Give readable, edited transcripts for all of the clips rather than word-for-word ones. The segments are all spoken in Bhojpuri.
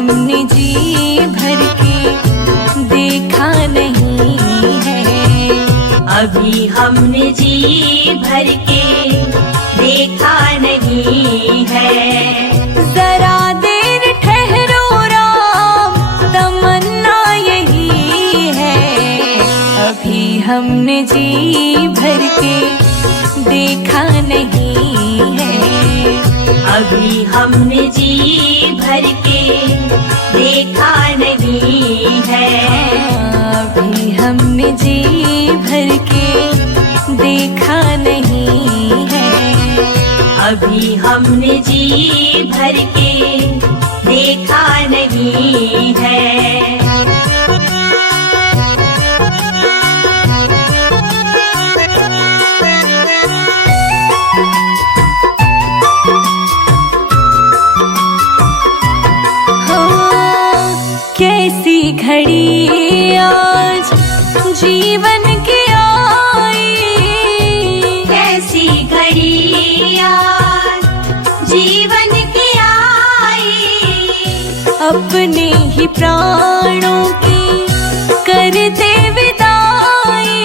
हमने जी भर के देखा नहीं है। अभी हमने जी भर के देखा नहीं है। जरा देर ठहरो राम, तमन्ना यही है। अभी हमने जी भर के देखा नहीं है। अभी हमने जी भर के देखा नहीं है। अभी हमने जी भर के देखा नहीं है। अभी हमने जी भर के देखा नहीं है। कैसी घड़ी आज जीवन की आई, कैसी घड़ी आज जीवन की आई। अपने ही प्राणों की करते विदाई,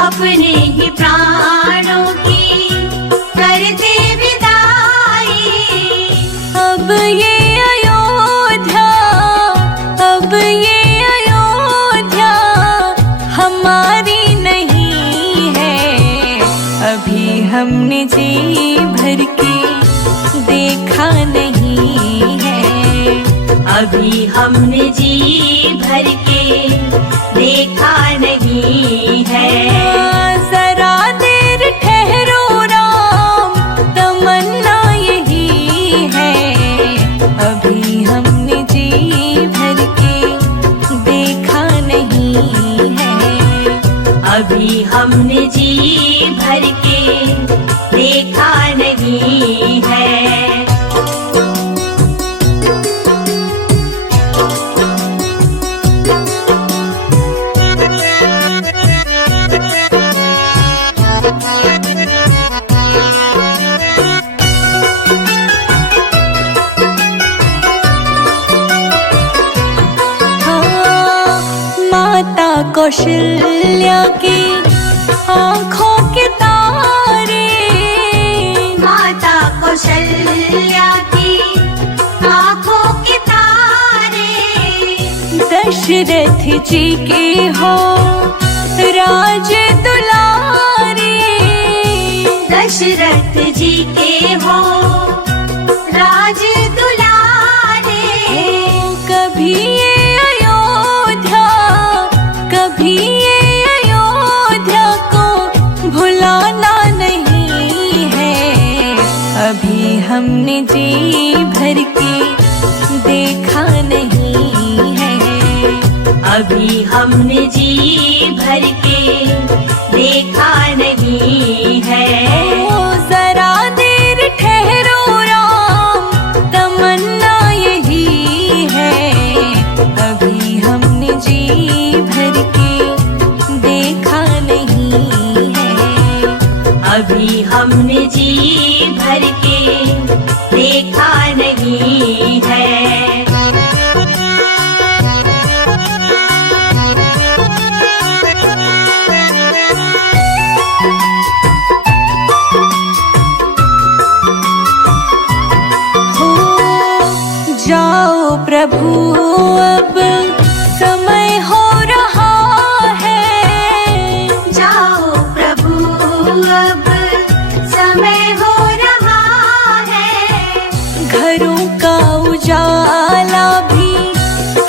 अपने ही प्राणों की करते विदाई। अब ये अब ये अयोध्या हमारी नहीं है। अभी हमने जी भर के देखा नहीं है। अभी हमने जी भर के देखा नहीं है। जरा देर ठहरो राम, तमन्ना यही है। अभी हमने जी भर के देखा नहीं है। अभी हमने जी भर के देखा नहीं है। माता कौशल्या की आँखों के तारे, माता कौशल्या की आँखों के तारे। दशरथ जी के हो राज दुलारे, दशरथ जी के हो राज दुलारे। कभी ये अयोध्या, कभी ये अयोध्या को भुलाना नहीं है। अभी हमने जी भर के देखा नहीं है। अभी हमने जी भर के देखा नहीं है। जरा देर ठहरो राम, तमन्ना यही है। अभी हमने जी भर के देखा नहीं है। अभी हमने जी भर के देखा नहीं है। जाओ प्रभु अब समय हो रहा है। जाओ प्रभु अब समय हो रहा है। घरों का उजाला भी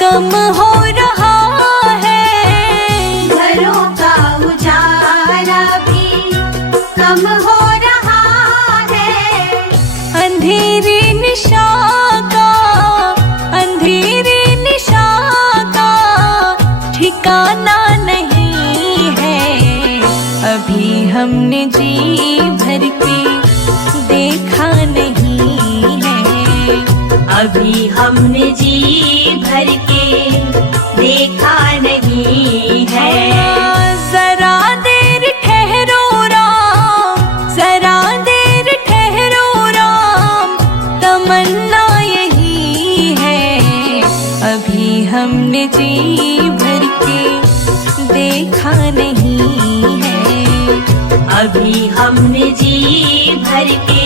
कम हो रहा है। घरों का उजाला भी कम हो रहा है। अंधेरी निशा का, अंधेरी निशा का ठिकाना नहीं है। अभी हमने जी भर के देखा नहीं है। अभी हमने जी भर के देखा नहीं है। जरा देर ठहरो राम, जरा देर ठहरो राम, तमन्ना यही है। जी भर के देखा नहीं है। अभी हमने जी भर के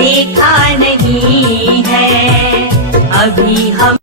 देखा नहीं है। अभी हम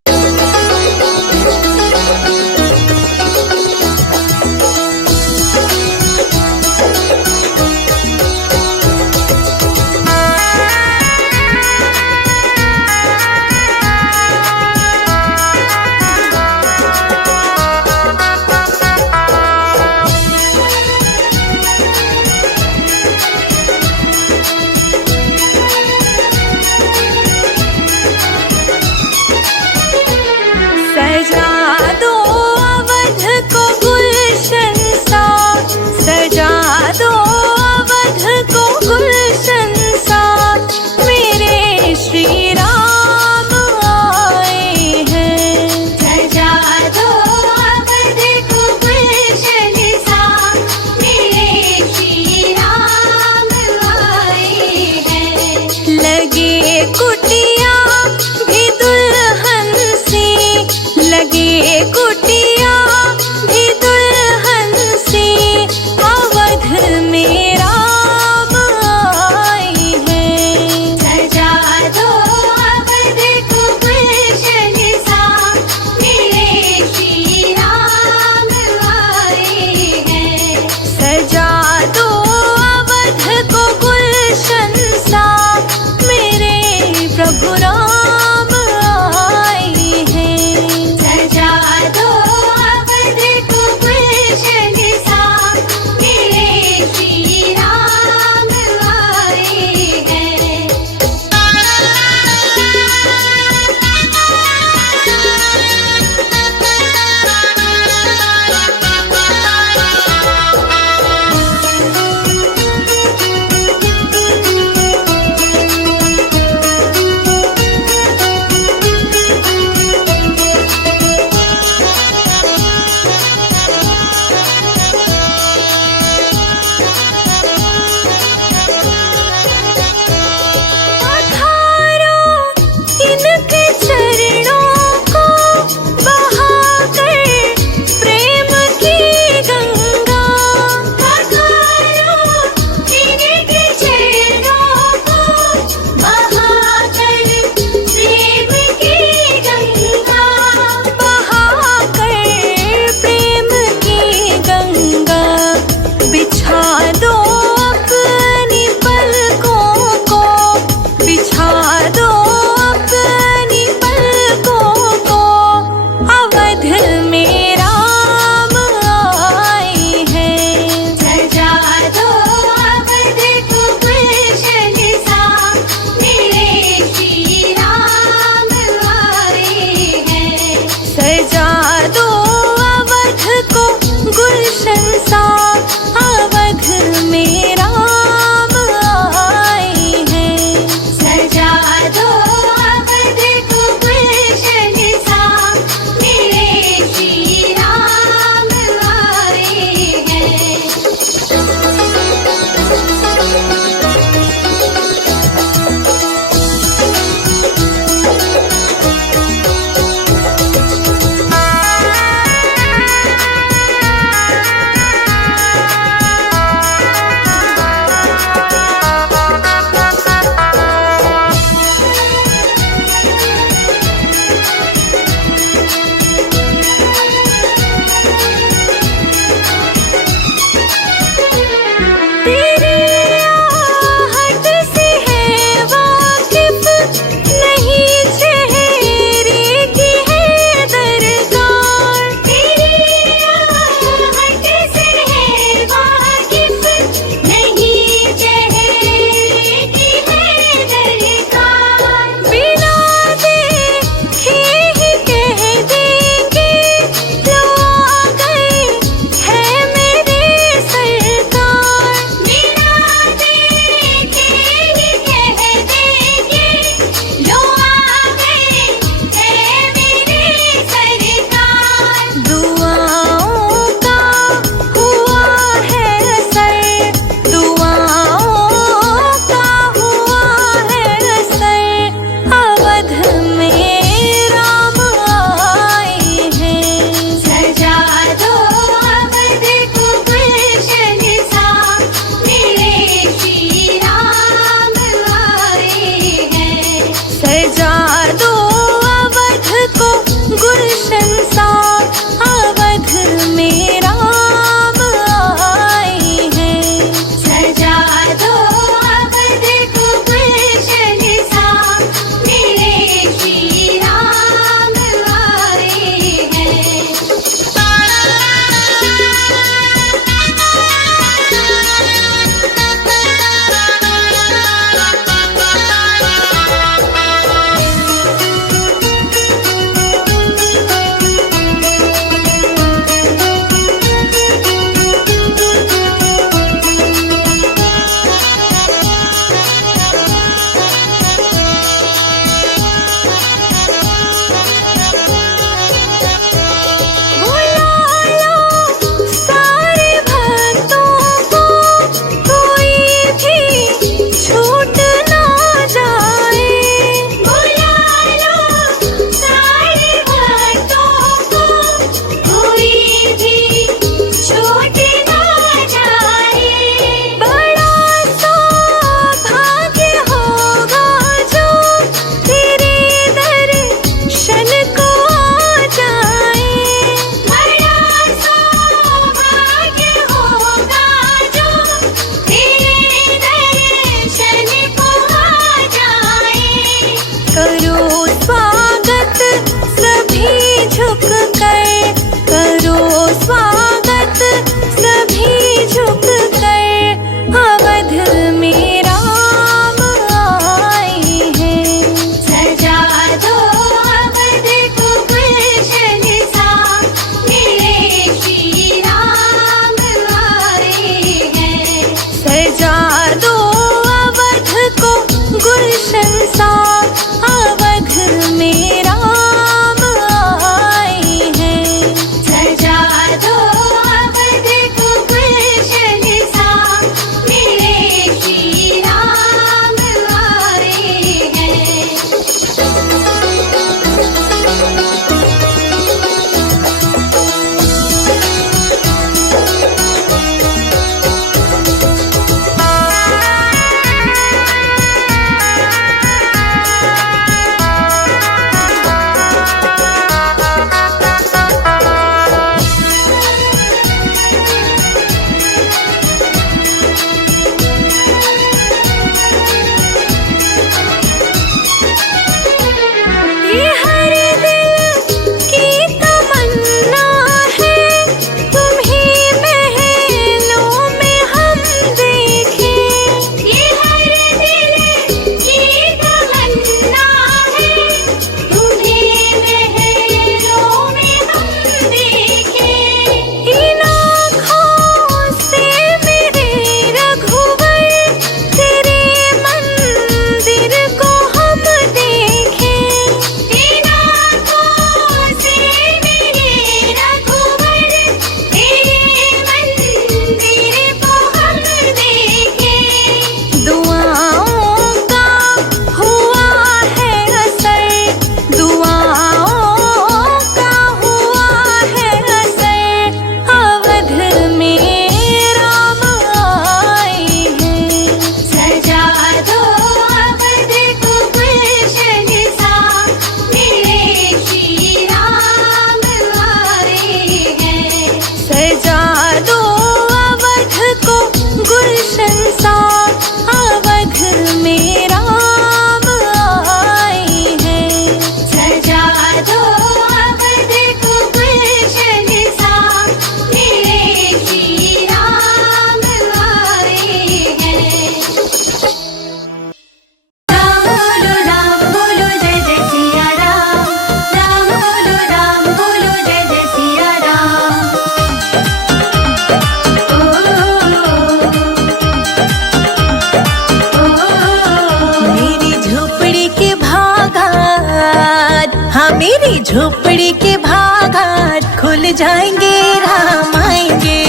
मेरी झोपड़ी के भाग आज खुल जाएंगे, राम आएंगे।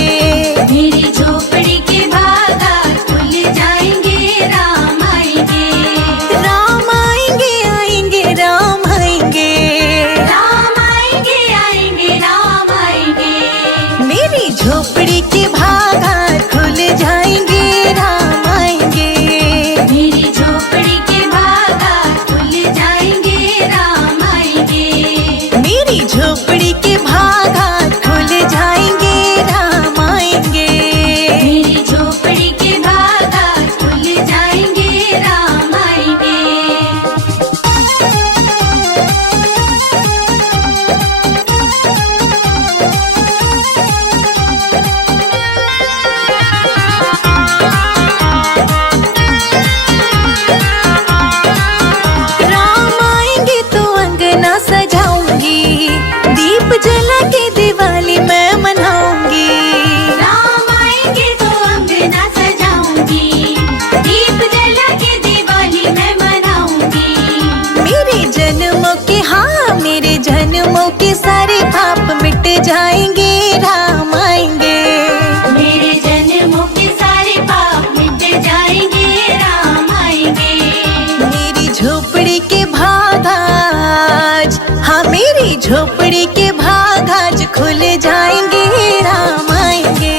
मेरी झोपड़ी के भाग आज खुल जाएंगे, राम आएंगे। राम आएंगे, आएंगे, राम आएंगे। राम आएंगे, आएंगे, राम आएंगे। मेरी झोपड़ी के भाग आज खुल जाएंगे, राम आएंगे। मेरी झोपड़ी के भाग आज खुल जाएंगे, राम आएंगे। मेरी झोपड़ी के भाग आज खुल जाएंगे, राम आएंगे। मेरी झोपड़ी के भाग आज खुल जाएंगे, राम आएंगे। राम आएंगे तो अंगना सजाऊंगी, दीप जला के दिवाली मैं मनाऊंगी। राम आएंगे तो अंगना सजाऊंगी, दीप जला के दिवाली मैं मनाऊंगी। मेरे जन्मों के, हाँ मेरे जन्मों के सारे पाप मिट जाएंगे, राम आएंगे। मेरे जन्मों के सारे पाप मिट जाएंगे, राम आएंगे। मेरी झोपड़ी के भाग आज, हाँ मेरी झोपड़ी के भाग आज खुल जाएंगे, राम आएंगे।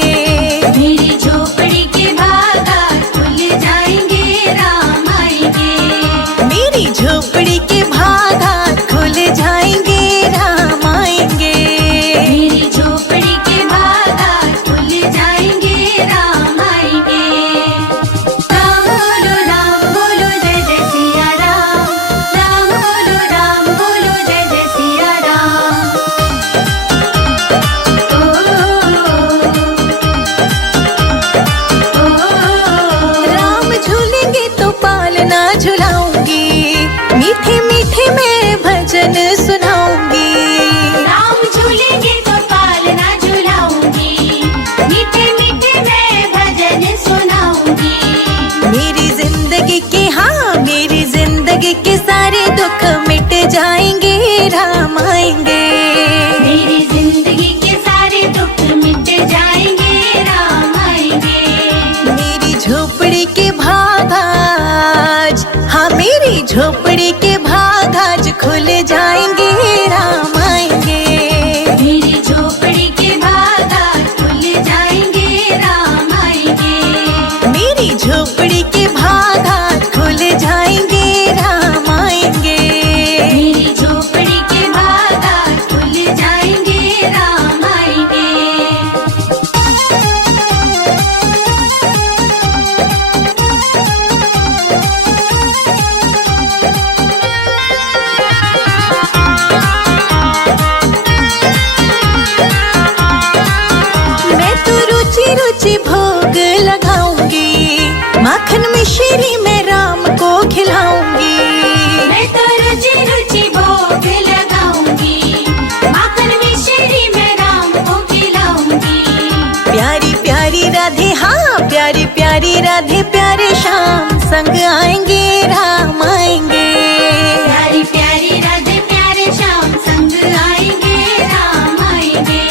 मेरी झोपड़ी के भाग आज खुल जाएंगे, राम आएंगे। मेरी झोपड़ी के भाग आज खुल जाएंगे, राम आएंगे। मेरी झोपड़ी के भाग आज खुल जाएंगे, राम आएंगे। राम बोलो जय जय सिया राम। राम बोलो जय जय सिया राम। राम झूलेंगे तो पालना झुलाऊंगी, मीठे मीठे मैं भजन सुनाऊंगी। राम झूलेंगे तो पालना झुलाऊंगी, मीठे मीठे मैं भजन सुनाऊंगी। मेरी जिंदगी के, हाँ मेरी जिंदगी के सारे दुख मिट जाएंगे, राम आएंगे। मेरी जिंदगी के सारे दुख मिट जाएंगे, राम आएंगे। मेरी झोपड़ी के भाग आज, हाँ मेरी झोपड़ी के भाग आज खुल जाएंगे, राम आएंगे। मेरी झोपड़ी के भाग आज खुल जाएंगे, राम आएंगे। मेरी झोपड़ी के भाग आज खुल जाएंगे, राम आएंगे। मेरी झोपड़ी के भाग आज खुल जाएंगे, राम आएंगे। मैं तो रुचि रुचि भोग लगाऊंगी, माखन मिश्री में राम को खिलाऊंगी। मैं तो रुचि रुचि भोग लगाऊंगी, माखन मिश्री में राम को खिलाऊंगी। प्यारी प्यारी राधे, हाँ प्यारी प्यारी राधे प्यारे श्याम संग आएंगे, राम आएंगे। प्यारी प्यारी राधे प्यारे श्याम संग आएंगे, राम आएंगे।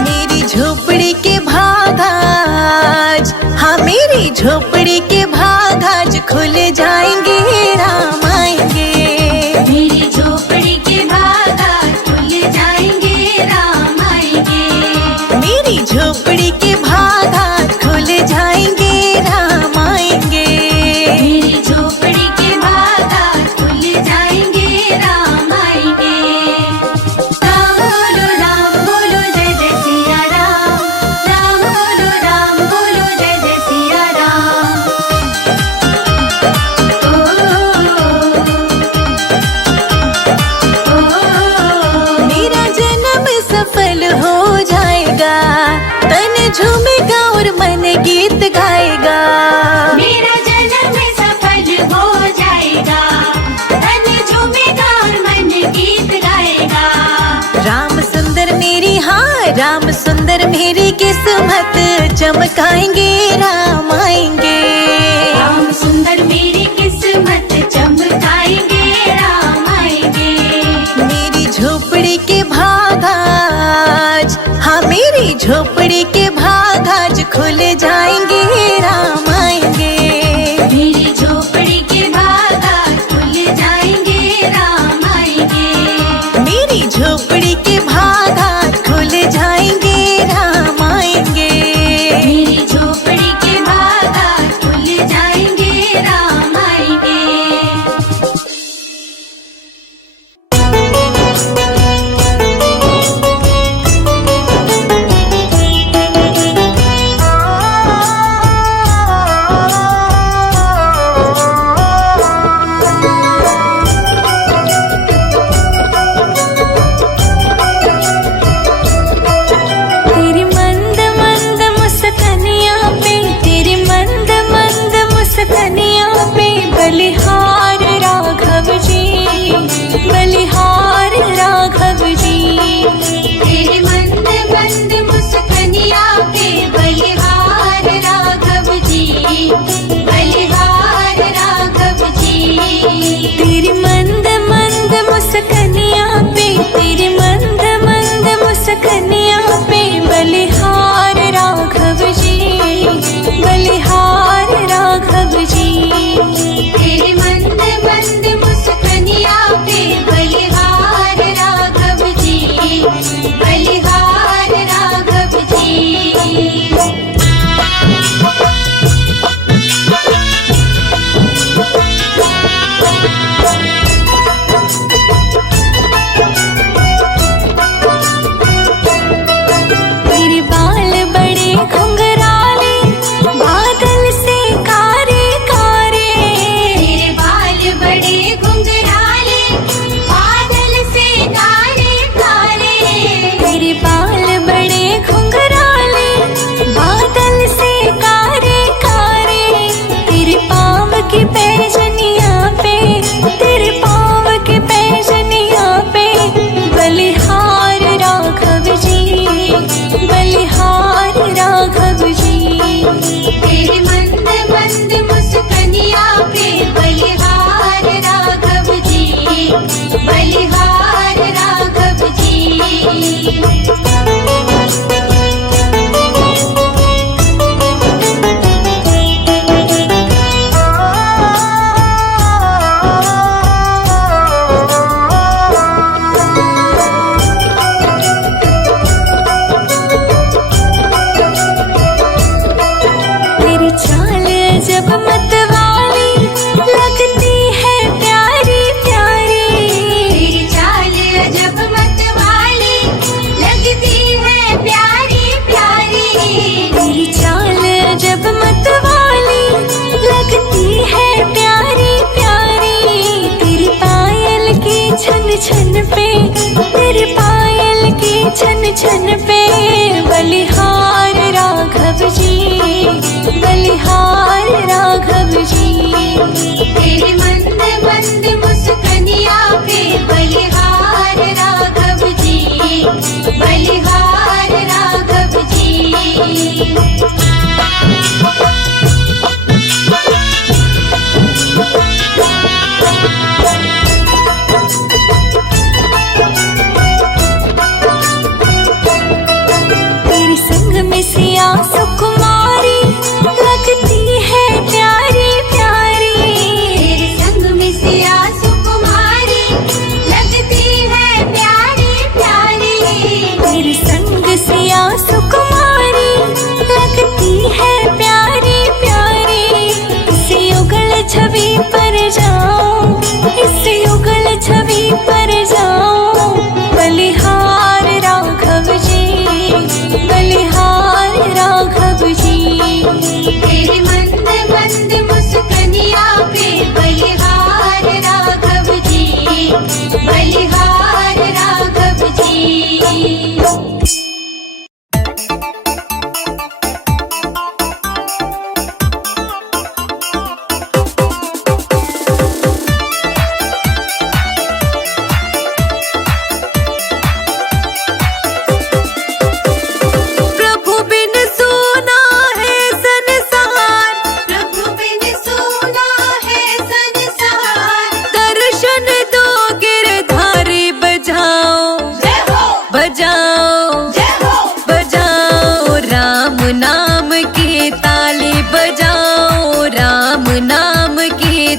मेरी झोपड़ी के भाग आज, हाँ मेरी झोपड़ी के भाग आज खुल जाएंगे, राम आएंगे। मेरी झोपड़ी के भाग आज खुल जाएंगे, राम आएंगे। मेरी झोपड़ी के भाग आज खुल जाएंगे, राम आएंगे। मेरी झोपड़ी के भाग आज खुल जाएंगे, राम आएंगे। राम बोलो जय जय सिया राम। राम बोलो जय जय सिया राम। मेरा जन्म सफल हो जाएगा, तन झूमेगा और मन गीत गाएगा। मेरा जन्म सफल हो जाएगा, तन झूमेगा और मन गीत गाएगा। राम सुंदर मेरी, हाँ राम सुंदर मेरी किस्मत चमकाएंगे, राम आएंगे। राम सुंदर मेरी किस्मत चमकाएंगे, राम आएंगे। मेरी झोपड़ी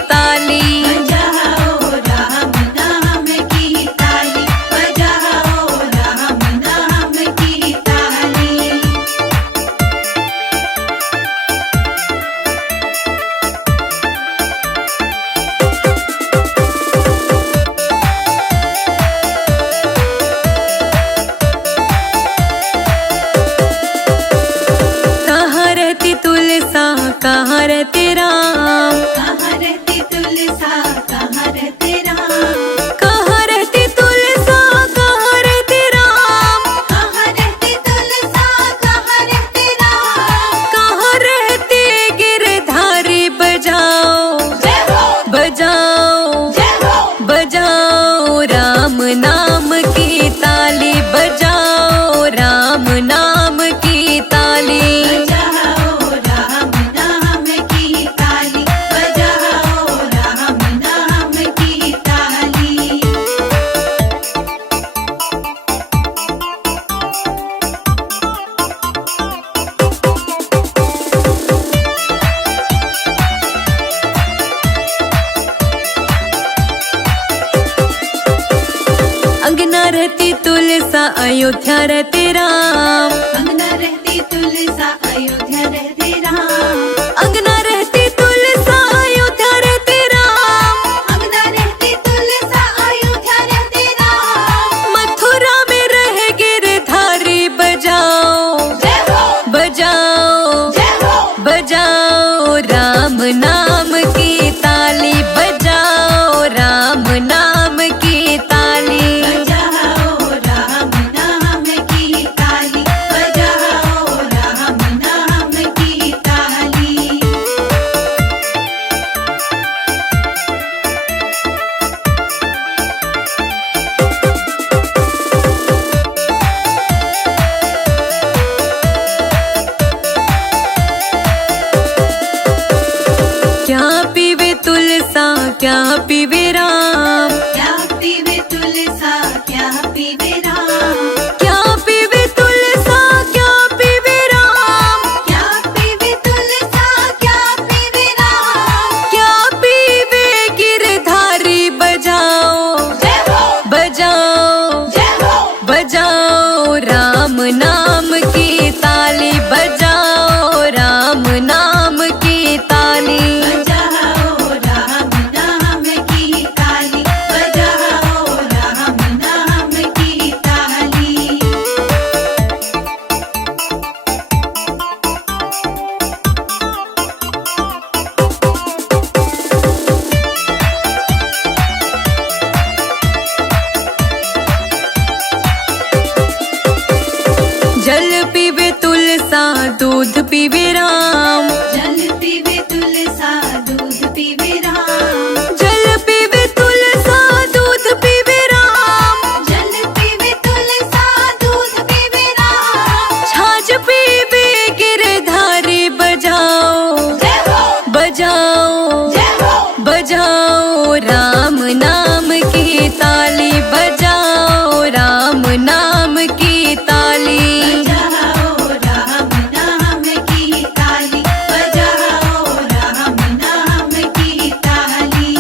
ताली। बजाओ राम नाम की ताली, बजाओ राम नाम की ताली। कहाँ रहती तुलसा कहाँ रहते राम, कहाँ रहती तुलसा कहाँ रहते राम, कहाँ रहती तुलसा कहाँ रहते राम, कहाँ रहती तुलसा कहाँ रहते राम। कहाँ रहते गिरधारी। बजाओ जय हो बजाओ जय हो, बजाओ राम नाम की ताली, बजाओ राम नाम की ताली। बजाओ राम नाम की ताली, बजाओ राम नाम की ताली। अंगना रहती तुलसा अयोध्या रहते राम, अंगना रहती तुलसा अयोध्या रहते राम, अंगना रहती तुलसा अयोध्या रहते राम, अंगना रहती तुलसा अयोध्या रहते राम। मथुरा में रह गिरधारी। बजाओ जय हो बजाओ जय हो, बजाओ राम नाम की ताली, बजाओ राम नाम की ताली। बजाओ राम नाम की ताली, बजाओ राम नाम की ताली। क्या पीवे तुलसा क्या पीवे राम, क्या पीवे तुलसा क्या पीवे राम, क्या पीवे तुलसा क्या पीवे राम, क्या पीवे तुलसा क्या पीवे राम। क्या पीवे गिरधारी। बजाओ जय हो बजाओ जय हो, बजाओ राम नाम की ताली, बजाओ राम नाम की ताली। बजाओ राम नाम की ताली, बजाओ राम नाम की ताली। जल पीवे तुलसा दूध पीवे राम, जल पीवे तुलसा दूध पीवे राम, जल पीवे तुलसा दूध पीवे राम, जल पीवे तुलसा दूध पीवे राम। छाछ पीवे गिरधारी। बजाओ जय हो बजाओ जय हो, बजाओ राम नाम की ताली, बजाओ राम नाम की ताली। बजाओ राम नाम की ताली, बजाओ राम नाम की ताली।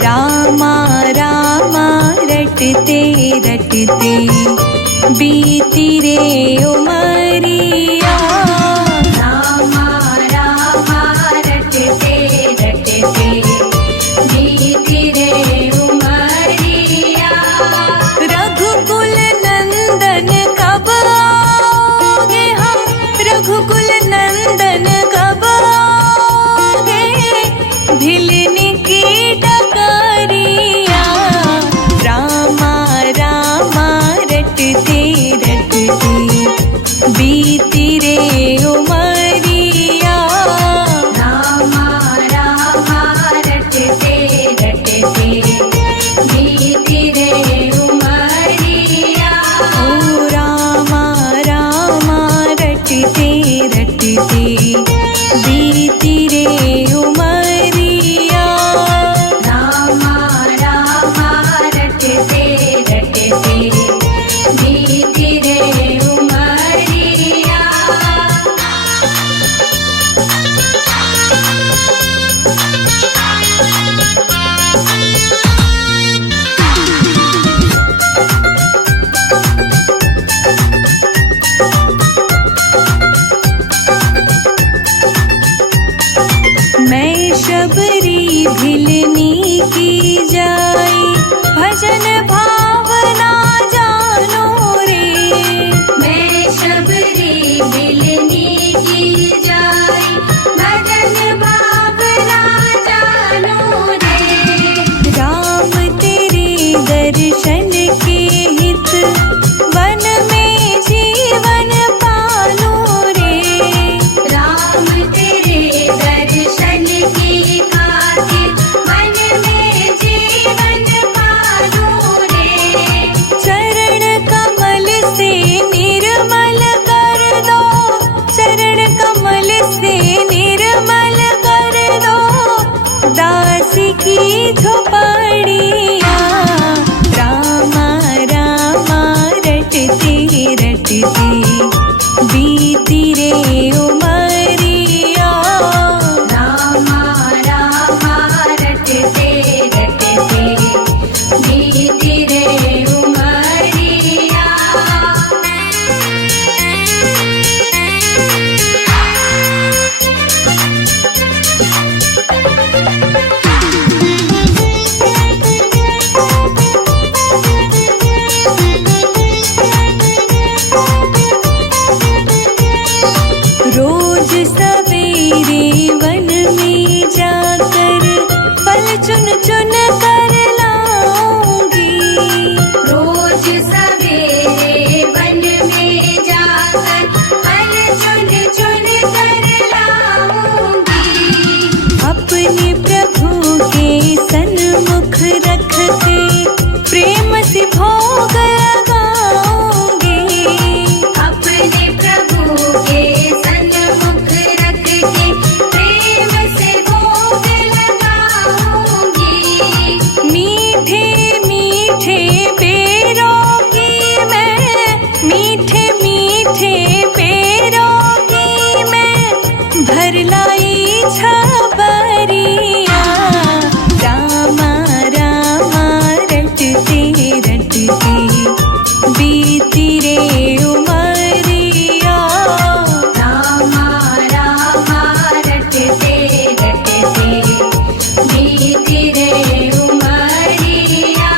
रामा रामा रटते रटते बीती रे उमरिया, रामा रामा रटते रटते बीती रे उमरिया। रघुकुल नंदन कब आओगे हम, रघुकुल नंदन कब आओगे, भिलनी की डगरिया। रामा रामा रटते रटते बीती दर्शन के हित वन में जीवन पालो रे। राम तेरे दर्शन की खातिर मन में जीवन पालो रे। चरण कमल से निर्मल कर दो, चरण कमल से निर्मल कर दो दास की झोपड़िया। रामा रामा रटते रटते बीती रे उमरिया। रामा रामा रटते रटते बीती रे उमरिया। रोज सवेरे वन में जाकर फल चुन चुन कर लाऊंगी। रोज सवेरे वन में जाकर फल चुन चुन कर लाऊंगी। अपने प्रभु के सन्मुख रख के प्रेम से भोग लगाऊंगी। अपने प्रभु के सन्मुख रख के प्रेम से भोग लगाऊंगी। मीठे मीठे पेड़ों की मैं, मीठे मीठे पेड़ों की मैं भर लाई छबरिया। रामा रामा रटते रटते बीती रे उमरिया। रामा रामा रटते रटते बीती रे उमरिया।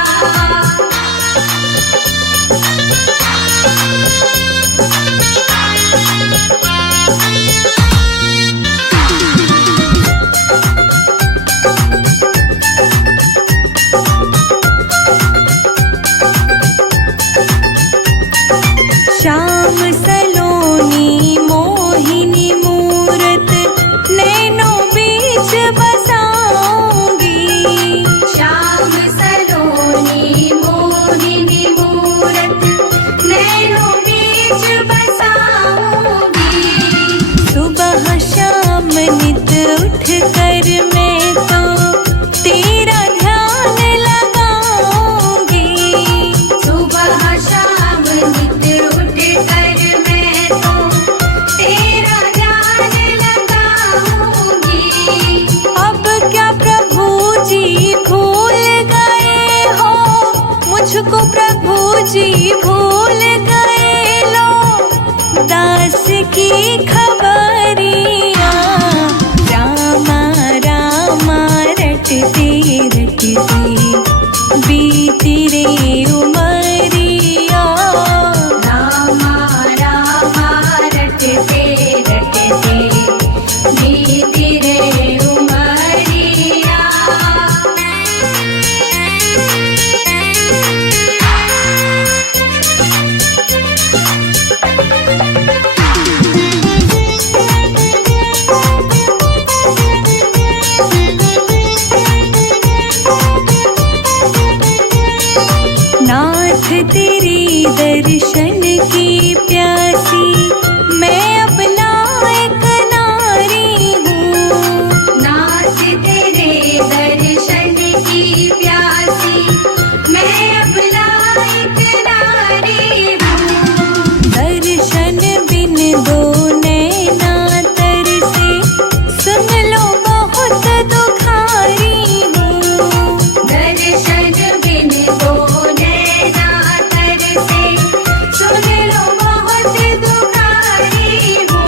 श्याम सलोनी मोहिनी मूरत नैनों बीच बसाऊंगी। श्याम सलोनी मोहिनी मूरत नैनों बीच बसाऊंगी। सुबह शाम नित उठ कर मैं तो तेरा ध्यान लगाऊंगी। सुबह शाम नित उठ कर मैं तो तेरा ध्यान लगाऊंगी। अब क्या प्रभु जी भूल गए हो, मुझको प्रभु जी भूल गए लो दास की खबरिया। रामा रामा रटते रटते बीती रे उमरिया। रामा रामा रटते रटते बीती रे उमरिया। नाथ तेरे दर्शन की प्यासी मैं अपना एक नारी हूँ। नाथ तेरे दर्शन की प्यासी मैं अपना एक नारी हूँ। दर्शन बिन दो नैना तरसे सुन लो बहुत दुखारी हूँ। दर्शन बिन दो नैना तरसे सुन लो बहुत दुखारी हूँ।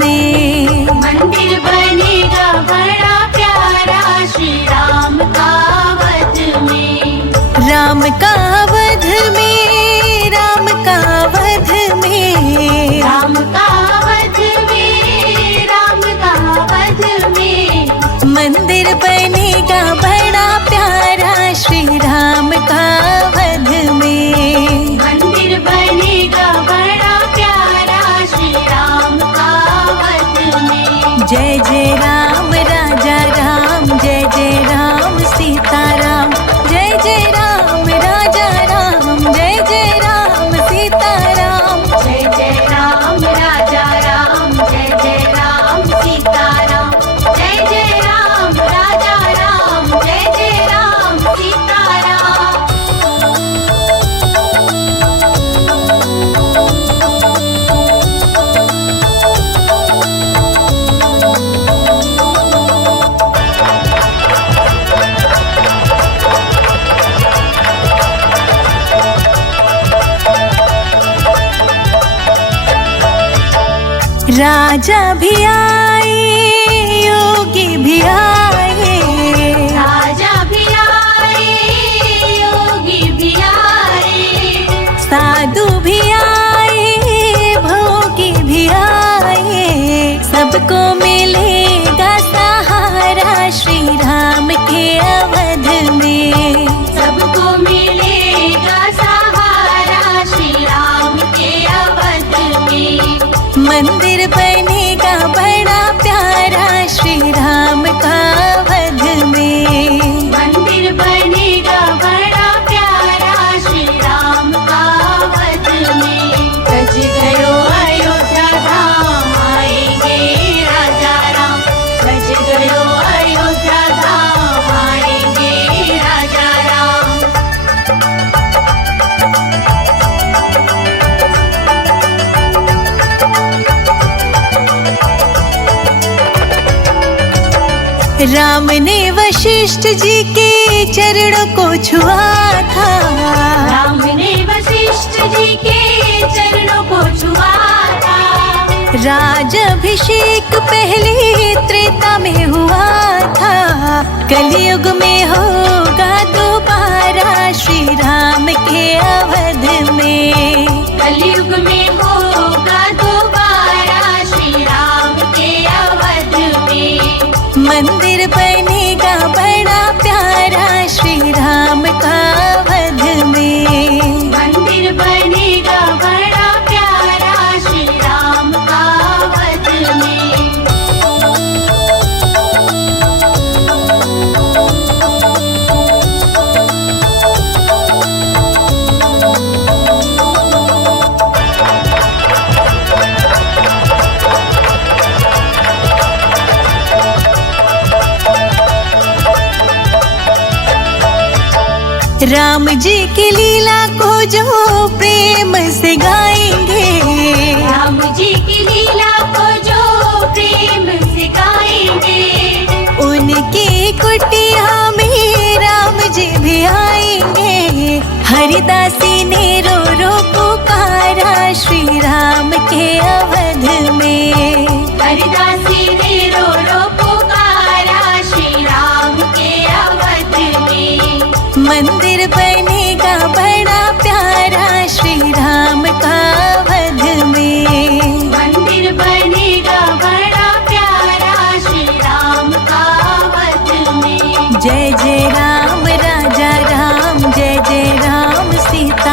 में। मंदिर बनेगा बड़ा प्यारा श्री राम का वध में। राम का वध में, राम का वध में, राम का वध में, राम का वध में। मंदिर बनेगा बड़ा प्यारा श्री राम का वध में। मंदिर बनेगा बड़ा प्यारा श्री राम का वध में। जय जय राम राजा राम, जय जय राम सीताराम, जय जय राम राजा राम, जय जय राम सीताराम। जय जय राम राजा राम, जय जय राम सीताराम, जय जय राम राजा राम, जय जय राम सीताराम। राजा भी आए, योगी भी आए, राजा भी आए, योगी भी आए, साधु भी आए, भोगी भी आए। सबको मिलेगा सहारा श्री राम के अवध में। सबको मिलेगा सहारा श्री राम के अवध में। मंदिर बनेगा बड़ा प्यारा श्री राम का वध में। मंदिर बनेगा बड़ा प्यारा श्री राम का वध में। सज गयो अयोध्या धाम, आएंगे राजा राम। सज गयो अयोध्या धाम, आएंगे राजा राम। राम ने वशिष्ठ जी के चरणों को छुआ था। राम ने वशिष्ठ जी के चरणों को छुआ था। राजाभिषेक पहले त्रेता में हुआ था। कलयुग में होगा दोबारा श्री राम के अवध में। कलयुग में होगा दोबारा श्री राम के अवध में। मंदिर बनेगा बड़ा प्यारा श्री राम का वध में। मंदिर बनेगा बड़ा प्यारा श्री राम का वध में। राम जी की लीला को जो प्रेम से गाएंगे। राम जी की लीला को जो प्रेम से गाएंगे। उनकी कुटिया में राम जी भी आएंगे। हरिदासी ने रो रो पुकारा श्री राम के अवध में। हरिदासी ने रो रो पुकारा श्री राम के अवध में। मंदिर बनेगा बड़ा प्यारा श्री राम का वध में। मंदिर बनेगा बड़ा प्यारा श्री राम का वध में। जय जय राम राजा राम, जय जय राम सीता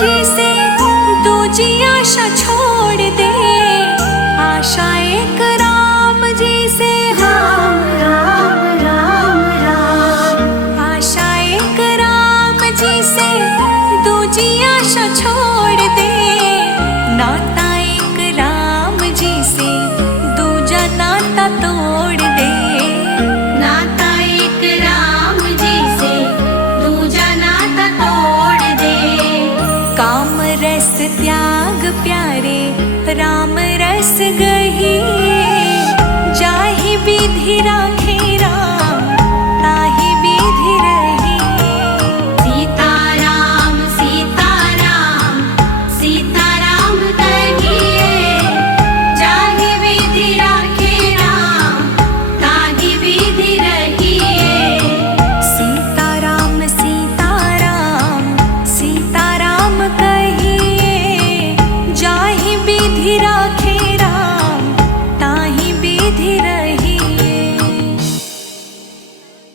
जी से दूजी आशा छोड़ दे, आशा एक राम जी से। राम राम राम राम, आशा एक राम जी से दूजी आशा छोड़ दे, नाता एक राम जी से दूजा नाता तोड़ दे। नाता एक राम जी से दूजा नाता तोड़ दे। काम रस त्याग प्यारे, राम रस गही